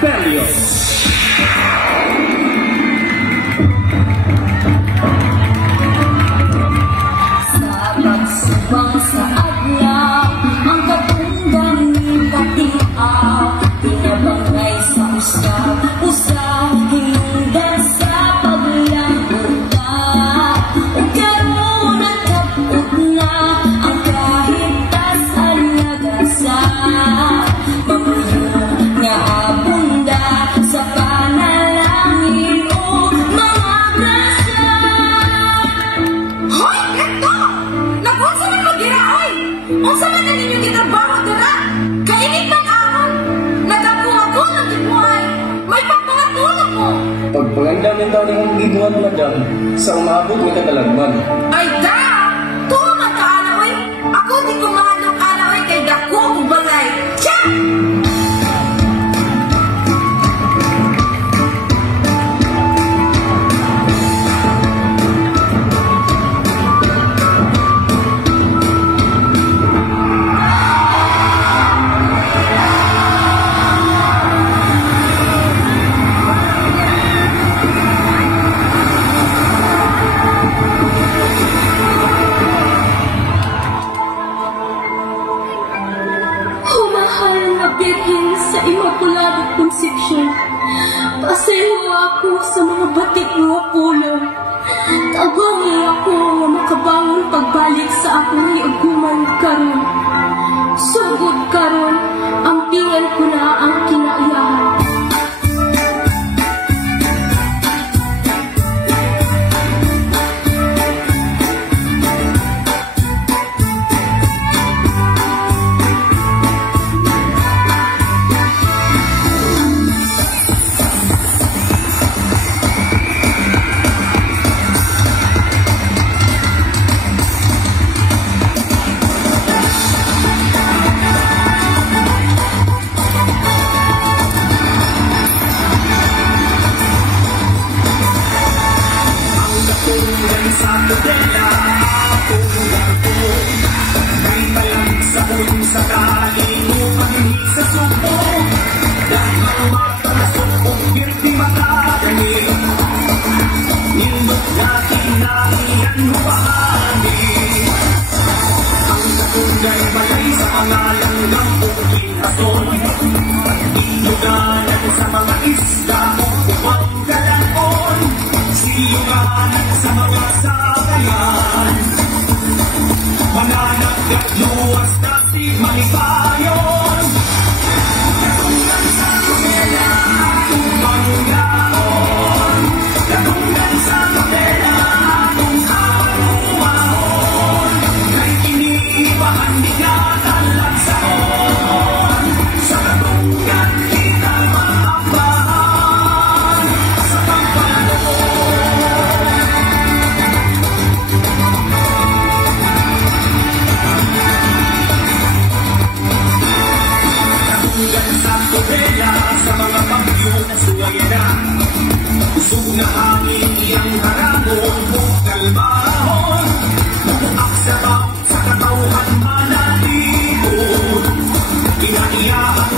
Belio. Sa pagsubang sa adlaw, ang katunggang nipatiaw, tinabangay sa usaw, hinungdan sa paglahuta. O karoon at kaput na ang kahitas ang nagasa, mabuyo nga abunda sa panalangin o mga grasya. Hoy! Ito! Nakunsa man mag-ira, oy! Unsa man na ninyo gitrabaho dira? Kainit ng ahon! Nagagkuha-ko ng gibuhay! May pagpangatulog mo! Pagpangandamin daw ni mong gibuhat, madam, sa umabot ni katalagman. Ay da! Tuwa man ka, anaway! Ako di ko mahalong anaway kay dako o balay! Tiya! Humahal na Birhen sa Immaculada Conception, pasayo ako sa mga batik nga pulo. Tabangi ako nga makabangon pagbalik sa akong hiuguman karon. Sugod karon, ampingan ko na ang kinaiyahan. Sa katauhan manalipod, inaiyahan